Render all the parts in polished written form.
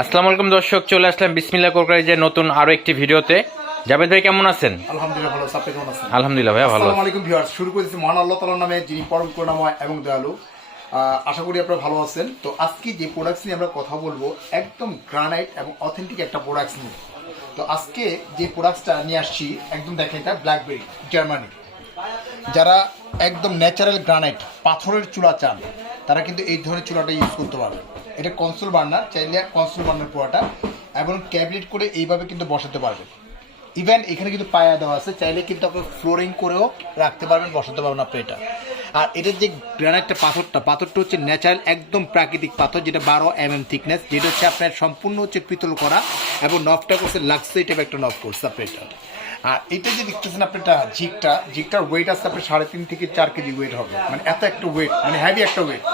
আসসালামু আলাইকুম দর্শক, চলে আসলাম বিসমিল্লাহ কোরকারিজের নতুন আরো একটি ভিডিওতে। জাভেদ ভাই কেমন আছেন? আলহামদুলিল্লাহ ভালো আছি। আপনি কেমন আছেন? আলহামদুলিল্লাহ ভাই ভালো আছি। আসসালামু আলাইকুম ভিউয়ার্স, শুরু করেছি মহান আল্লাহ তাআলার নামে, যিনি পরম করুণাময় এবং দয়ালু। আশা করি আপনারা ভালো আছেন। তো আজকে যে প্রোডাক্টস নিয়ে আমরা কথা বলবো, একদম গ্রানাইট এবং অথেন্টিক একটা প্রোডাক্টস নিয়ে। তো আজকে যে প্রোডাক্টসটা নিয়ে আসছি, একদম দেখেন, এটা ব্ল্যাকবেরি জার্মানি। যারা একদম ন্যাচারাল গ্রানাইট পাথরের চুলা চান, তারা কিন্তু এই ধরনের চুলাটা ইউজ করতে পারবে। এটা কনসোল বার্নার, চাইলে কনসোল বার্নার পোড়াটা এবং ক্যাবিনেট করে এইভাবে কিন্তু বসাতে পারবে। ইভেন এখানে কিন্তু পায়া দেওয়া আছে, চাইলে কিন্তু আপনি ফ্লোরিং করেও রাখতে পারবেন, বসাতে পারবেন আপনি এটা। আর এটার যে গ্রানাইটটা পাথরটা হচ্ছে ন্যাচারাল, একদম প্রাকৃতিক পাথর, যেটা 12 mm থিকনেস, যেটা হচ্ছে আপনার সম্পূর্ণ হচ্ছে পিতল করা এবং নবটা করছে লাক্সারি টাইপ একটা নব করছে আপনি এটা। আর এটা যে দেখতেছেন আপনি, এটা ঝিকটার ওয়েট আছে আপনার 3.5 থেকে 4 কেজি ওয়েট হবে, মানে এত একটা ওয়েট, মানে হেভি একটা ওয়েট।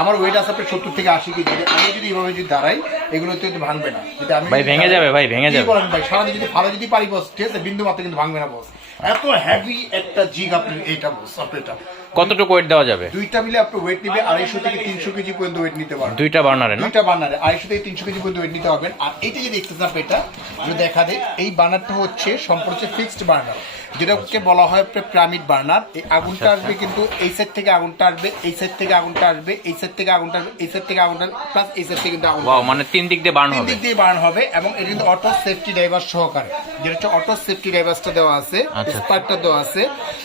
আমার ওয়েট আছে আপনার 70 থেকে 80 কেজি। আমি যদি এইভাবে যদি দাঁড়াই, এগুলো তো ভাঙবে না। যদি আমি ভাই ভেঙে যাবে, ভাই ভেঙে যাবে। ভাই সারাদিন যদি ভালো যদি পারি বস, ঠিক আছে, বিন্দু মাত্র কিন্তু ভাঙবে না বস। এত হেভি একটা জিগ আপনি এইটা বস। আপনি এটা কতটুকু ওয়েট দেওয়া যাবে? দুইটা মিলে আপনি ওয়েট নিবে 250 থেকে 300 কেজি পর্যন্ত ওয়েট নিতে পারবেন। দুইটা বার্নারে না? দুইটা বার্নারে 250 থেকে 300 কেজি পর্যন্ত ওয়েট নিতে পারবেন। আর এইটা যে দেখতেছেন আপনি, এটা যদি দেখা দেয়, এই বার্নারটা হচ্ছে সম্পূর্ণ ফিক্সড বার্নার, যেটাকে বলা হয় পিরামিড বার্নার। এই আগুনটা আসবে কিন্তু এই সাইড থেকে আগুনটা আসবে, এই সাইড থেকে আগুনটা আসবে, এই সাইড থেকে আগুনটা আসবে, এই সাইড থেকে আগুনটা প্লাস এই সাইড থেকে কিন্তু আগুন। ওয়াও, মানে তিন দিক দিয়ে বার্ন হবে। তিন দিক দিয়ে বার্ন হবে এবং এটা কিন্তু অটো সেফটি ড্রাইভার সহকারে, যেটা হচ্ছে অটো সেফটি ড্রাইভারটা দেওয়া আছে, স্পার্কটা দেওয়া আছে।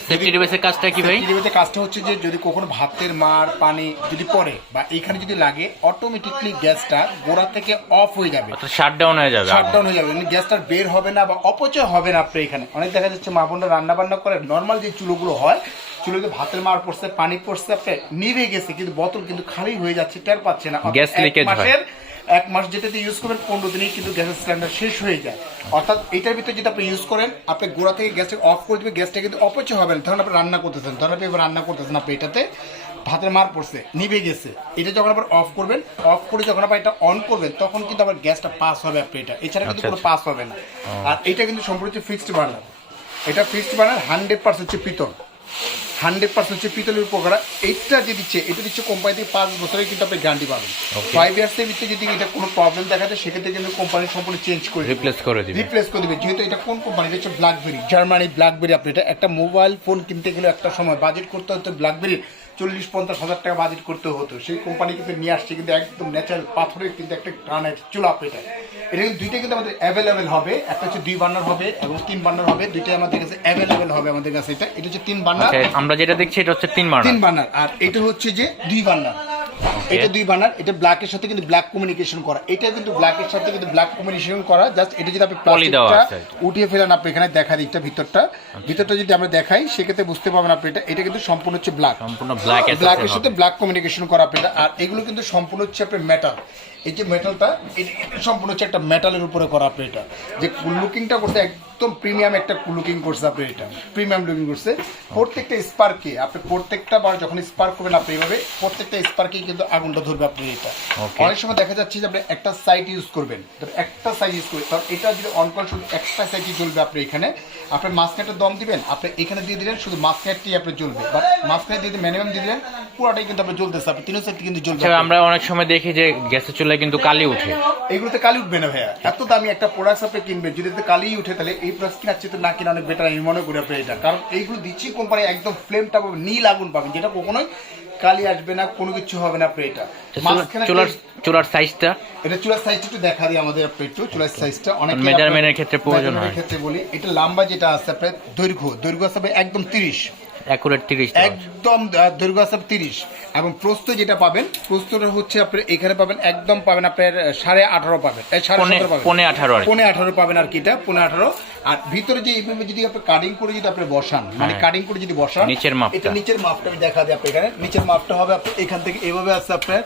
সেফটি ডিভাইসের কাজটা কি ভাই? সেফটি ডিভাইসের কাজটা হচ্ছে যে যদি কখনো ভাতের মার পানি যদি পড়ে বা এইখানে যদি লাগে, অটোমেটিকলি গ্যাসটা গোড়া থেকে অফ হয়ে যাবে, শাটডাউন হয়ে যাবে। শাটডাউন হয়ে যাবে, মানে গ্যাসটা বের হবে না বা অপচয় হবে না। আপনি এখানে অনেক দেখা যাচ্ছে মা বোনরা রান্না বান্না করে, নর্মাল যে চুলোগুলো হয়, চুলোতে ভাতের মার পড়ছে, পানি পড়ছে, আপনি নিভে গেছে, কিন্তু বোতল কিন্তু খালি হয়ে যাচ্ছে, টের পাচ্ছে না। গ্যাস লিকেজ হয়। 1 মাস যেটাতে ইউজ করবেন, 15 দিনেই কিন্তু গ্যাসের সিলিন্ডার শেষ হয়ে যায়। অর্থাৎ এটার ভিতরে যেটা আপনি ইউজ করেন, আপনি গোড়া থেকে গ্যাসটা অফ করে দেবে, গ্যাসটা কিন্তু অপচয় হবে না। ধরুন আপনি রান্না করতেছেন, আপনি এটাতে ভাতের মার পড়ছে, নিভে গেছে, এটা যখন আবার অফ করবেন, অফ করে যখন আপনি এটা অন করবেন, তখন কিন্তু আবার গ্যাসটা পাস হবে আপনি এটা, এছাড়া কিন্তু কোনো পাস হবে না। আর এটা কিন্তু সম্পূর্ণ হচ্ছে ফিক্সড বার্নার। এটা ফিক্সড বার্নার, 100% হচ্ছে পিতল, 100% হচ্ছে পিতলের উপকার। এইটা যে দিচ্ছে, এটা দিচ্ছে কোম্পানি থেকে 5 বছরের কিন্তু আপনি গ্যারান্টি পাবেন। 5 ইয়ার্সের ভিতরে যদি এটা কোনো প্রবলেম দেখা যায়, সেক্ষেত্রে কিন্তু কোম্পানি সম্পূর্ণ চেঞ্জ করে রিপ্লেস করে দিবে। যেহেতু এটা কোন কোম্পানি, এটা হচ্ছে ব্ল্যাকবেরি, জার্মানি ব্ল্যাকবেরি। আপনি এটা একটা মোবাইল ফোন কিনতে গেলে একটা সময় বাজেট করতে হতো, ব্ল্যাকবেরি 40-50 হাজার টাকা বাজেট করতে হতো। সেই কোম্পানি কিন্তু নিয়ে আসছে কিন্তু একদম ন্যাচারাল পাথরের কিন্তু একটা গ্রানাইট চুলা। এটা কিন্তু দুইটা কিন্তু আমাদের অ্যাভেলেবেল হবে, একটা হচ্ছে 2 বার্নার হবে এবং 3 বার্নার হবে, দুইটাই আমাদের কাছে অ্যাভেলেবেল হবে আমাদের কাছে। এটা হচ্ছে 3 বার্নার, আমরা যেটা দেখছি এটা হচ্ছে 3 বার্নার। আর এটা হচ্ছে যে 2 বার্নার। এটা 2 বার্নার, এটা ব্ল্যাকের সাথে কিন্তু ব্ল্যাক কমিউনিকেশন করা, এটা কিন্তু ব্ল্যাকের সাথে কিন্তু ব্ল্যাক কমিউনিকেশন করা। জাস্ট এটা যদি আপনি প্লাস্টিকটা উঠিয়ে ফেলেন, আপনি এখানে দেখা দিকটা ভিতরটা যদি আমরা দেখাই, সেক্ষেত্রে বুঝতে পারবেন আপনি এটা কিন্তু সম্পূর্ণ হচ্ছে ব্ল্যাকের সাথে ব্ল্যাক কমিউনিকেশন করা আপনি। আর এগুলো কিন্তু সম্পূর্ণ হচ্ছে আপনার মেটাল। এই যে মেটালটা, এটা সম্পূর্ণ হচ্ছে একটা মেটালের উপরে করা আপনি। এটা যে লুকিংটা করছে, একদম প্রিমিয়াম একটা লুকিং করছে আপনি, এটা প্রিমিয়াম লুকিং করছে। প্রত্যেকটা স্পার্কে আপনি প্রত্যেকটা বার যখন স্পার্ক করবেন, আপনি এইভাবে প্রত্যেকটা স্পার্কে কিন্তু আগুনটা ধরবে আপনি। এটা অনেক সময় দেখা যাচ্ছে যে আপনি একটা সাইড ইউজ করবেন, একটা সাইড ইউজ করবেন, কারণ এটা যদি অন করেন শুধু একটা সাইডই জ্বলবে। আপনি এখানে আপনি মাঝখানটা দম দিবেন, আপনি এখানে দিয়ে দিলেন, শুধু মাঝখানটি আপনি জ্বলবে, বাট মাঝখানে দিয়ে মিনিমাম দিয়ে দিলেন, পুরোটাই কিন্তু আপনি জ্বলতেছে, আপনি 3 সাইড কিন্তু জ্বলবে। আমরা অনেক সময় দেখি যে গ্যাসের চুলায় কিন্তু কালি উঠে, এগুলোতে কালি উঠবে না ভাইয়া। এত দামি একটা প্রোডাক্ট আপনি কিনবেন, যদি কালি উঠে, তাহলে এই প্রোডাক্ট কেনার চেয়ে না কিনা অনেক বেটার আমি মনে করি আপনি এটা। কারণ এইগুলো দিচ্ছি কোম্পানি, একদম ফ্লেমটা পাবেন, নীল আগুন পাবেন, যেটা কখনোই কালি আসবে না, কোনো কিছু হবে না আপনি। এটা চুলার সাইজটা, এটা চুলার সাইজটা একটু দেখা দিই আমাদের আপনি একটু। চুলার সাইজটা অনেক মেজারমেন্টের ক্ষেত্রে প্রয়োজন হয়, ক্ষেত্রে বলি, এটা লম্বা যেটা আছে আপনার, দৈর্ঘ্য আছে একদম 30, অ্যাকুরেট 30, একদম দৈর্ঘ্য আছে 30, এবং প্রস্থ যেটা পাবেন, প্রস্থটা হচ্ছে আপনার এখানে পাবেন, একদম পাবেন আপনার 18.5 পাবেন, 18.5 পাবেন আর কি, এটা 18.5। আর ভিতরে যে এইভাবে যদি আপনি কাটিং করে যদি আপনি বসান, মানে কাটিং করে যদি বসান, এটা নিচের মাপটা আমি দেখা দিই আপনি। এখানে নিচের মাপটা হবে আপনার এখান থেকে এইভাবে আসছে আপনার,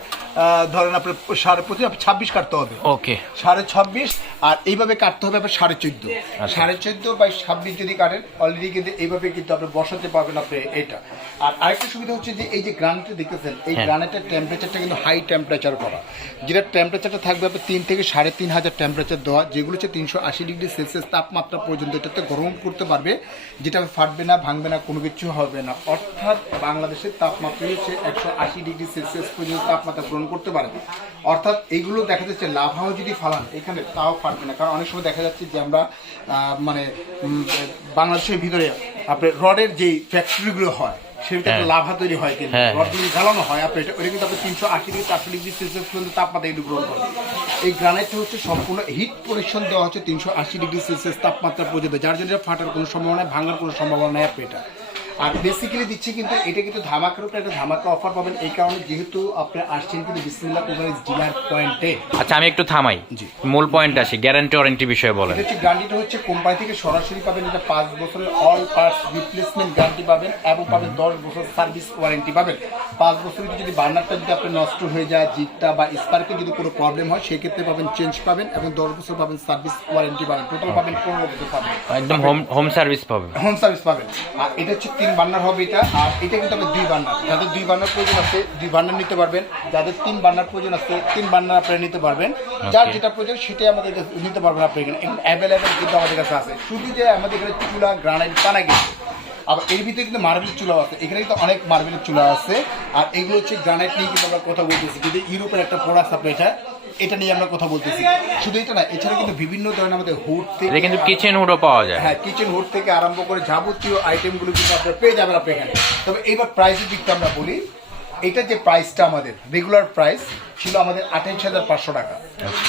ধরেন আপনার 26 কাটতে হবে, ওকে 26.5, আর এইভাবে কাটতে হবে আপনার 14.5, 14.5/26 যদি কাটেন, অলরেডি কিন্তু এইভাবে কিন্তু আপনি বসাতে পারবেন আপনি এটা। আর আরেকটা সুবিধা হচ্ছে যে এই যে গ্রানাইটটা দেখতেছেন, এই গ্রানাইটের টেম্পারেচারটা কিন্তু হাই টেম্পারেচার করা, যেটা টেম্পারেচারটা থাকবে আপনার 3 থেকে 3.5 হাজার টেম্পারেচার দেওয়া, যেগুলো হচ্ছে 380 ডিগ্রি সেলসিয়াস তাপমাত্রা পর্যন্ত এটাতে গরম করতে পারবে, যেটা ফাটবে না, ভাঙবে না, কোনো কিছু হবে না। অর্থাৎ বাংলাদেশের তাপমাত্রা হচ্ছে 180 ডিগ্রি সেলসিয়াস পর্যন্ত তাপমাত্রা গ্রহণ করতে পারে। অর্থাৎ এইগুলো দেখা যাচ্ছে লাভাও যদি ফালান এখানে তাও ফাটবে না, কারণ অনেক সময় দেখা যাচ্ছে যে আমরা মানে বাংলাদেশের ভিতরে আপনার রডের যেই ফ্যাক্টরিগুলো হয় সেটা লাভা তৈরি হয়, কিন্তু রড যদি জ্বালানো হয় আপনার ওটা কিন্তু আপনার 380 থেকে 400 ডিগ্রি সেলসিয়াস পর্যন্ত তাপমাত্রা একটু গ্রহণ করে। এই গ্রানাইটটা হচ্ছে সম্পূর্ণ হিট পরিশন দেওয়া হচ্ছে 380 ডিগ্রি সেলসিয়াস তাপমাত্রা পর্যন্ত, যার জন্য ফাটার কোনো সম্ভাবনা নেই, ভাঙার কোনো সম্ভাবনা নেই আপনি এটা। আর বেসিক্যালি দিচ্ছি কিন্তু এটা কিন্তু ধামাকার উপরে একটা ধামাকা অফার পাবেন, এই কারণে যেহেতু আপনি আসছেন কিন্তু বিসমিল্লাহ কোম্পানির ডিলার পয়েন্টে। আচ্ছা আমি একটু থামাই, মূল পয়েন্ট আসি, গ্যারান্টি ওয়ারেন্টি বিষয়ে বলেন। এটা হচ্ছে গ্যারান্টিটা হচ্ছে কোম্পানি থেকে সরাসরি পাবেন, এটা 5 বছরের অল পার্টস রিপ্লেসমেন্ট গ্যারান্টি পাবেন এবং পাবেন 10 বছর সার্ভিস ওয়ারেন্টি পাবেন। 5 বছরের যদি বার্নারটা যদি আপনার নষ্ট হয়ে যায়, জিটটা বা স্পার্কে যদি কোনো প্রবলেম হয় সেক্ষেত্রে পাবেন চেঞ্জ পাবেন এবং 10 বছর পাবেন সার্ভিস ওয়ারেন্টি পাবেন, টোটাল পাবেন 15 বছর পাবেন, একদম হোম সার্ভিস পাবেন, হোম সার্ভিস পাবেন। আর এটা হচ্ছে 3 বার্নার হবে এটা, আর এটা কিন্তু আপনার 2 বার্নার, যাদের 2 বার্নার প্রয়োজন আছে 2 বার্নার নিতে পারবেন, যাদের 3 বার্নার প্রয়োজন আছে 3 বার্নার আপনারা নিতে পারবেন, যার যেটা প্রয়োজন সেটাই আমাদের কাছে নিতে পারবেন। আপনি এখানে অ্যাভেলেবেল কিন্তু আমাদের কাছে আছে, শুধু যে আমাদের এখানে চুলা গ্রানাইট পানা গেছে, আবার এর ভিতরে কিন্তু মার্বেলের চুলা আছে, এখানে কিন্তু অনেক মার্বেলের চুলা আছে। আর এগুলো হচ্ছে গ্রানাইট নিয়ে কিন্তু আমরা কথা বলতেছি, যদি ইউরোপের একটা প্রোডাক্ট আপনি এটা নিয়ে আমরা কথা বলতেছি। শুধু এটা না, এছাড়া কিন্তু বিভিন্ন ধরনের আমাদের হুড থেকে কিন্তু কিচেন হুডও পাওয়া যায়, হ্যাঁ কিচেন হুড থেকে আরম্ভ করে যাবতীয় আইটেমগুলো কিন্তু আপনারা পেয়ে যাবেন আপনি এখানে। তবে এইবার প্রাইসের দিকটা আমরা বলি, এটা যে প্রাইসটা আমাদের রেগুলার প্রাইস ছিল আমাদের 28,500 টাকা,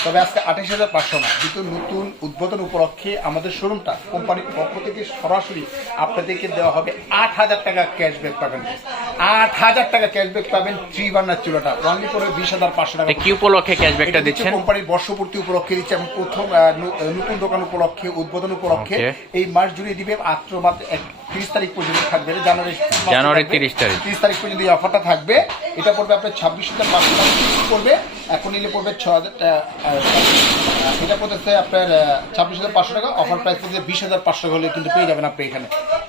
তবে আজকে 28,500 না, যেহেতু নতুন উদ্বোধন উপলক্ষে আমাদের শোরুমটা কোম্পানির পক্ষ থেকে সরাসরি আপনাদেরকে দেওয়া হবে 8,000 টাকা ক্যাশব্যাক পাবেন, 8,000 টাকা ক্যাশব্যাক পাবেন 3 বার্নার চুলাটা অনলি করে 20,500 টাকা। কি উপলক্ষে ক্যাশব্যাকটা দিচ্ছেন? কোম্পানির বর্ষপূর্তি উপলক্ষে দিচ্ছে এবং প্রথম নতুন দোকান উপলক্ষে, উদ্বোধন উপলক্ষে এই মাস জুড়ে দিবে, মাত্র 30 তারিখ পর্যন্ত থাকবে, জানুয়ারি 30 তারিখ পর্যন্ত এই অফারটা থাকবে। এটা পড়বে আপনার 26,500 টাকা পড়বে, এখন নিলে পড়বে 6,000 টাকা, এটা পড়তেছে আপনার 26,500 টাকা, অফার প্রাইস পড়বে 20,500 টাকা হলে কিন্তু পেয়ে যাবেন আপনি এখানে।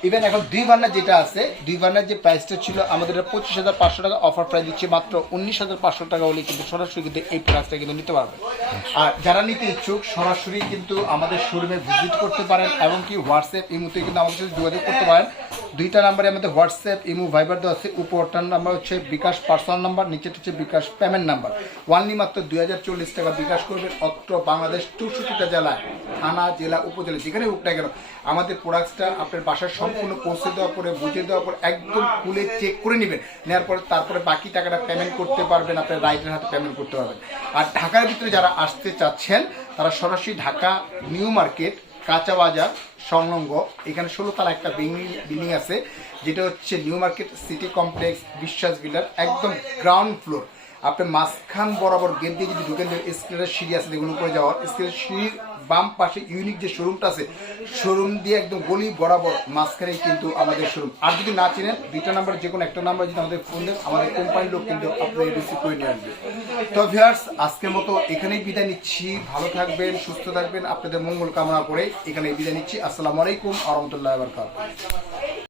ইভেন এখন 2 বার্নার যেটা আছে, 2 বার্নার যে প্রাইসটা ছিল আমাদের 25,500 টাকা, অফার প্রাইস দিচ্ছে মাত্র 19,500 টাকা হলে কিন্তু সরাসরি কিন্তু এই প্রাইসটা কিন্তু নিতে পারবেন। আর যারা নিতে ইচ্ছুক সরাসরি কিন্তু আমাদের শোরুমে ভিজিট করতে পারেন এবং কি হোয়াটসঅ্যাপ ইমোতে কিন্তু আমাদের সাথে যোগাযোগ করতে পারেন। 2টা নাম্বারে আমাদের হোয়াটসঅ্যাপ ইমো ভাইবার দেওয়া আছে, উপরটার নাম্বার হচ্ছে বিকাশ পার্সোনাল নাম্বার, নিচেটা হচ্ছে বিকাশ পেমেন্ট নাম্বার। ওয়ানলি মাত্র 2040 টাকা বিকাশ করবেন। অত্র বাংলাদেশ 64টা জেলায়, থানা, জেলা, উপজেলা যেখানে হোক না কেন আমাদের প্রোডাক্টসটা আপনার বাসায় সম্পূর্ণ পৌঁছে দেওয়ার পরে, বুঝে দেওয়ার পর একদম খুলে চেক করে নেবেন, নেওয়ার পরে তারপরে বাকি টাকাটা পেমেন্ট করতে পারবেন, আপনার রাইটের হাতে পেমেন্ট করতে পারবেন। আর ঢাকার ভিতরে যারা আসতে চাচ্ছেন তারা সরাসরি ঢাকা নিউ মার্কেট কাঁচা বাজার সংলগ্ন এখানে 16 তলা একটা বিল্ডিং আছে, যেটা হচ্ছে নিউ মার্কেট সিটি কমপ্লেক্স বিশ্বাস বিল্ডার, একদম গ্রাউন্ড ফ্লোর। আপনার মাঝখান বরাবর গেট দিয়ে যদি ঢুকেন, স্কেলের সিঁড়ি আছে যেগুলো করে যাওয়ার, স্কেলের সিঁড়ির বাম পাশে ইউনিক যে শোরুমটা আছে, শোরুম দিয়ে একদম গলি বরাবর মাঝখানেই কিন্তু আমাদের শোরুম। আর যদি না চিনেন 2টা নাম্বার যে কোনো একটা নাম্বার যদি আমাদের ফোন দেন, আমাদের কোম্পানির লোক কিন্তু আপনাদের রিসিভ করে নিয়ে আসবে। তো ভিউয়ার্স আজকের মতো এখানেই বিদায় নিচ্ছি, ভালো থাকবেন, সুস্থ থাকবেন, আপনাদের মঙ্গল কামনা করে এখানে বিদায় নিচ্ছি। আসসালামু আলাইকুম ওয়া রাহমাতুল্লাহি ওয়া বারাকাতুহু।